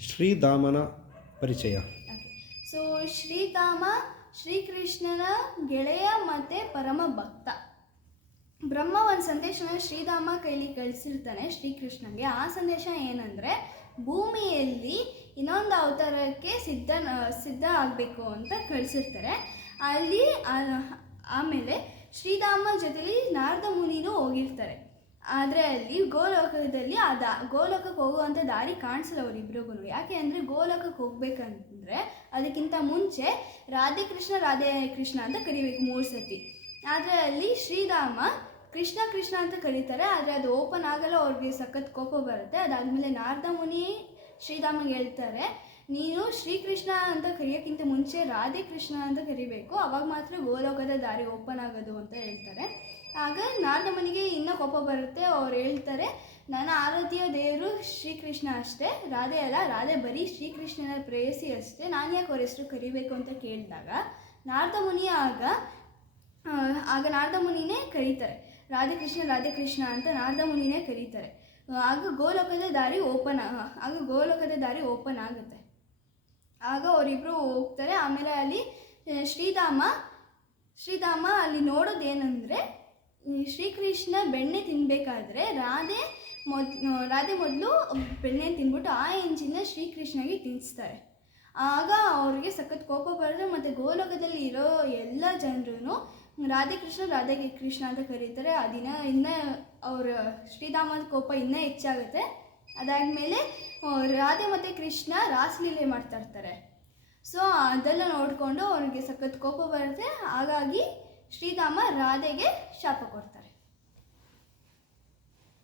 ಶ್ರೀಧಾಮನ ಪರಿಚಯ. ಸೊ ಶ್ರೀಧಾಮ, ಶ್ರೀಕೃಷ್ಣನ ಗೆಳೆಯ ಮತ್ತು ಪರಮ ಭಕ್ತ. ಬ್ರಹ್ಮ ಒಂದು ಸಂದೇಶನ ಶ್ರೀಧಾಮ ಕೈಲಿ ಕಳಿಸಿರ್ತಾನೆ ಶ್ರೀಕೃಷ್ಣನಿಗೆ. ಆ ಸಂದೇಶ ಏನಂದರೆ, ಭೂಮಿಯಲ್ಲಿ ಇನ್ನೊಂದು ಅವತಾರಕ್ಕೆ ಸಿದ್ಧ ಸಿದ್ಧ ಆಗಬೇಕು ಅಂತ ಕಳಿಸಿರ್ತಾರೆ. ಅಲ್ಲಿ ಆಮೇಲೆ ಶ್ರೀಧಾಮ ಜೊತೆಲಿ ನಾರದ ಮುನಿನೂ ಹೋಗಿರ್ತಾರೆ. ಆದರೆ ಅಲ್ಲಿ ಗೋಲೋಕದಲ್ಲಿ ಆ ದಾ, ಗೋಲೋಕಕ್ಕೆ ಹೋಗುವಂಥ ದಾರಿ ಕಾಣಿಸಲ್ಲ ಅವರಿಬ್ರಿಗೂ ಯಾಕೆ ಅಂದರೆ ಗೋಲೋಕಕ್ಕೆ ಹೋಗ್ಬೇಕಂದ್ರೆ ಅದಕ್ಕಿಂತ ಮುಂಚೆ ರಾಧೆ ಕೃಷ್ಣ ರಾಧೆ ಕೃಷ್ಣ ಅಂತ ಕರಿಬೇಕು ಮೂರು ಸತಿ ಆದರೆ ಅಲ್ಲಿ ಶ್ರೀರಾಮ ಕೃಷ್ಣ ಕೃಷ್ಣ ಅಂತ ಕರೀತಾರೆ. ಆದರೆ ಅದು ಓಪನ್ ಆಗಲ್ಲ, ಅವ್ರಿಗೆ ಸಖತ್ ಕೋಪ ಬರುತ್ತೆ. ಅದಾದಮೇಲೆ ನಾರದ ಮುನಿ ಶ್ರೀರಾಮಗೆ ಹೇಳ್ತಾರೆ, ನೀನು ಶ್ರೀಕೃಷ್ಣ ಅಂತ ಕರೆಯೋಕ್ಕಿಂತ ಮುಂಚೆ ರಾಧೆ ಕೃಷ್ಣ ಅಂತ ಕರಿಬೇಕು. ಅವಾಗ ಮಾತ್ರ ಗೋಲೋಕದ ದಾರಿ ಓಪನ್ ಆಗೋದು ಅಂತ ಹೇಳ್ತಾರೆ. ಆಗ ನಾರದ ಮುನಿಗೆ ಇನ್ನೂ ಕೋಪ ಬರುತ್ತೆ, ಅವ್ರು ಹೇಳ್ತಾರೆ, ನನ್ನ ಆರಾಧ್ಯ ದೇವರು ಶ್ರೀಕೃಷ್ಣ ಅಷ್ಟೇ, ರಾಧೆ ಅಲ್ಲ, ರಾಧೆ ಬರೀ ಶ್ರೀಕೃಷ್ಣನ ಪ್ರೇಯಸಿ ಅಷ್ಟೇ, ನಾನು ಯಾಕೆ ಅವ್ರ ಹೆಸರು ಕರಿಬೇಕು ಅಂತ ಕೇಳಿದಾಗ, ನಾರದ ಮುನಿ ಆಗ ಆಗ ನಾರದ ಮುನಿನೇ ಕರೀತಾರೆ, ರಾಧೆ ಕೃಷ್ಣ ರಾಧೆ ಕೃಷ್ಣ ಅಂತ ನಾರದ ಮುನಿನೇ ಕರೀತಾರೆ, ಆಗ ಗೋಲೋಕದ ದಾರಿ ಓಪನ್ ಆಗ ಗೋಲೋಕದ ದಾರಿ ಓಪನ್ ಆಗುತ್ತೆ, ಆಗ ಅವರಿಬ್ಬರು ಹೋಗ್ತಾರೆ, ಆಮೇಲೆ ಅಲ್ಲಿ, ಶ್ರೀಧಾಮ ಶ್ರೀಧಾಮ ಅಲ್ಲಿ ನೋಡೋದೇನೆಂದರೆ ಶ್ರೀಕೃಷ್ಣ ಬೆಣ್ಣೆ ತಿನ್ನಬೇಕಾದ್ರೆ ರಾಧೆ ಮೊದ್ ರಾಧೆ ಮೊದಲು ಬೆಣ್ಣೆ ತಿನ್ಬಿಟ್ಟು ಆ ಹೆಂಚಿನ ಶ್ರೀಕೃಷ್ಣಗೆ ತಿನ್ನಿಸ್ತಾರೆ. ಆಗ ಅವ್ರಿಗೆ ಸಖತ್ ಕೋಪ ಬರೋದು ಮತ್ತು ಗೋಲೋಕದಲ್ಲಿ ಇರೋ ಎಲ್ಲ ಜನರೂ ರಾಧೆ ಕೃಷ್ಣ ರಾಧೆ ಕೃಷ್ಣ ಅಂತ ಕರೀತಾರೆ. ದಿನ ಇನ್ನೂ ಅವರ ಶ್ರೀಧಾಮದ ಕೋಪ ಇನ್ನೂ ಹೆಚ್ಚಾಗುತ್ತೆ. ಅದಾದಮೇಲೆ ರಾಧೆ ಮತ್ತು ಕೃಷ್ಣ ರಾಸಲೀಲೆ ಮಾಡ್ತಾ ಇರ್ತಾರೆ. ಸೊ ಅದೆಲ್ಲ ನೋಡಿಕೊಂಡು ಅವ್ರಿಗೆ ಸಖತ್ ಕೋಪ ಬರುತ್ತೆ. ಹಾಗಾಗಿ ಶ್ರೀಧಾಮ ರಾಧೆಗೆ ಶಾಪ ಕೊಡ್ತಾರೆ.